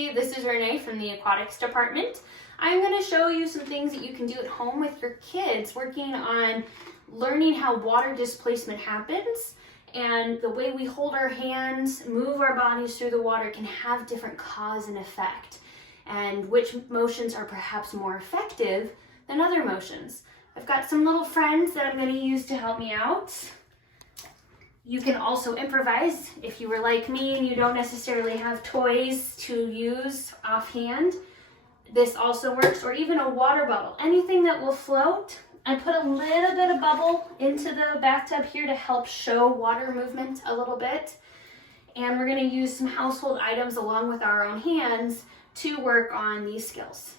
Lucy, this is Renee from the Aquatics department. I'm going to show you some things that you can do at home with your kids, working on learning how water displacement happens, and the way we hold our hands, move our bodies through the water can have different cause and effect, and which motions are perhaps more effective than other motions. I've got some little friends that I'm going to use to help me out. You can also improvise if you were like me and you don't necessarily have toys to use offhand. This also works, or even a water bottle, anything that will float. I put a little bit of bubble into the bathtub here to help show water movement a little bit. And we're going to use some household items along with our own hands to work on these skills.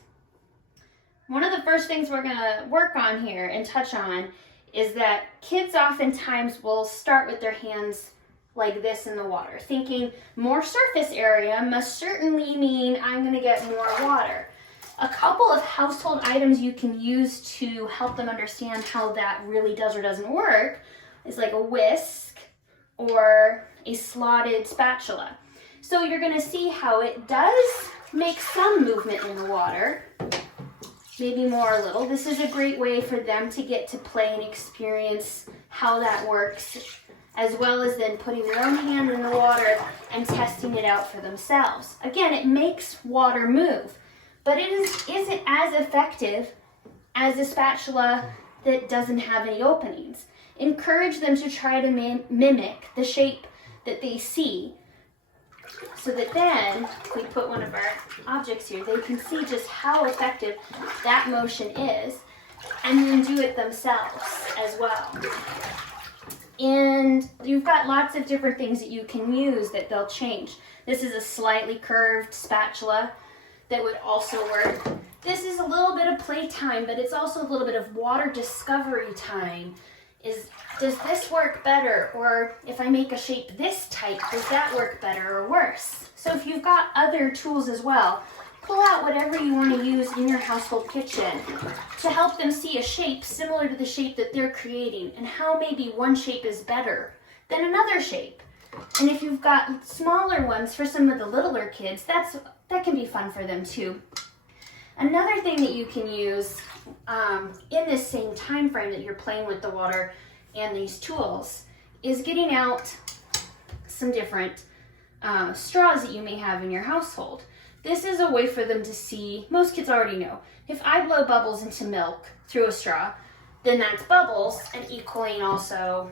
One of the first things we're going to work on here and touch on is that kids oftentimes will start with their hands like this in the water, thinking more surface area must certainly mean I'm going to get more water. A couple of household items you can use to help them understand how that really does or doesn't work is like a whisk or a slotted spatula. So you're going to see how it does make some movement in the water, maybe more a little. This is a great way for them to get to play and experience how that works, as well as then putting their own hand in the water and testing it out for themselves. Again, it makes water move, but isn't as effective as a spatula that doesn't have any openings. Encourage them to try to mimic the shape that they see, so that then, if we put one of our objects here, they can see just how effective that motion is, and then do it themselves as well. And you've got lots of different things that you can use that they'll change. This is a slightly curved spatula that would also work. This is a little bit of playtime, but it's also a little bit of water discovery time. Does this work better? Or if I make a shape this tight, does that work better or worse? So if you've got other tools as well, pull out whatever you want to use in your household kitchen to help them see a shape similar to the shape that they're creating, and how maybe one shape is better than another shape. And if you've got smaller ones for some of the littler kids, that can be fun for them too. Another thing that you can use in this same time frame that you're playing with the water and these tools is getting out some different straws that you may have in your household. This is a way for them to see, most kids already know, if I blow bubbles into milk through a straw, then that's bubbles, and equaling also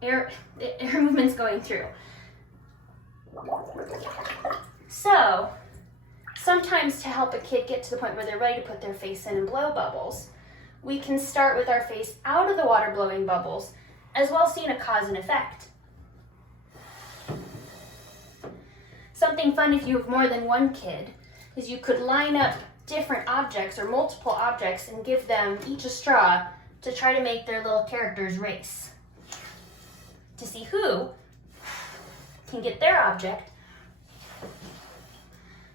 air movements going through. So sometimes to help a kid get to the point where they're ready to put their face in and blow bubbles, we can start with our face out of the water blowing bubbles, as well as seeing a cause and effect. Something fun if you have more than one kid is you could line up different objects or multiple objects and give them each a straw to try to make their little characters race to see who can get their object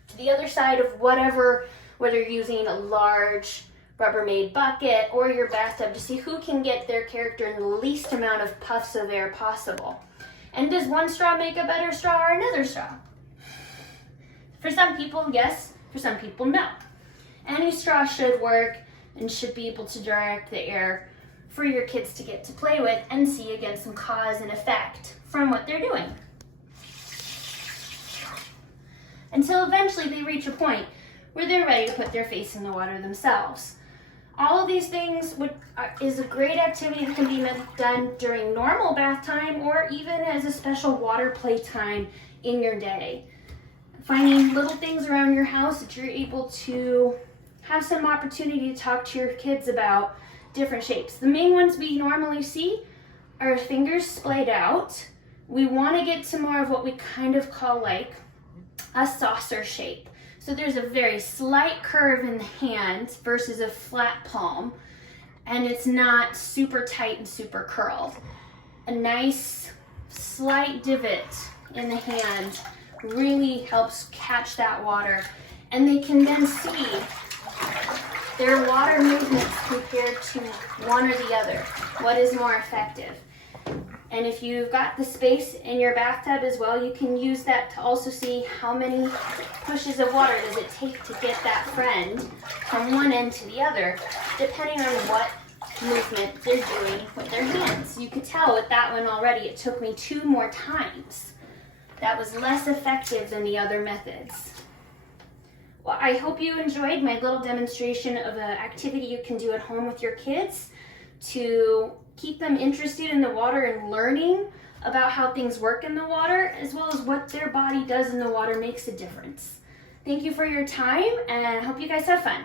to the other side of whatever, whether you're using a large Rubbermaid bucket or your bathtub, to see who can get their character in the least amount of puffs of air possible. And does one straw make a better straw or another straw? For some people, yes. For some people, no. Any straw should work and should be able to direct the air for your kids to get to play with and see, again, some cause and effect from what they're doing, until eventually they reach a point where they're ready to put their face in the water themselves. All of these things is a great activity that can be done during normal bath time, or even as a special water play time in your day. Finding little things around your house that you're able to have some opportunity to talk to your kids about different shapes. The main ones we normally see are fingers splayed out. We want to get to more of what we kind of call like a saucer shape. So there's a very slight curve in the hand versus a flat palm, and it's not super tight and super curled. A nice slight divot in the hand really helps catch that water, and they can then see their water movements compared to one or the other. What is more effective? And if you've got the space in your bathtub as well, you can use that to also see how many pushes of water does it take to get that friend from one end to the other, depending on what movement they're doing with their hands. You could tell with that one already, it took me 2 more times. That was less effective than the other methods. Well, I hope you enjoyed my little demonstration of an activity you can do at home with your kids to keep them interested in the water and learning about how things work in the water, as well as what their body does in the water makes a difference. Thank you for your time, and I hope you guys have fun.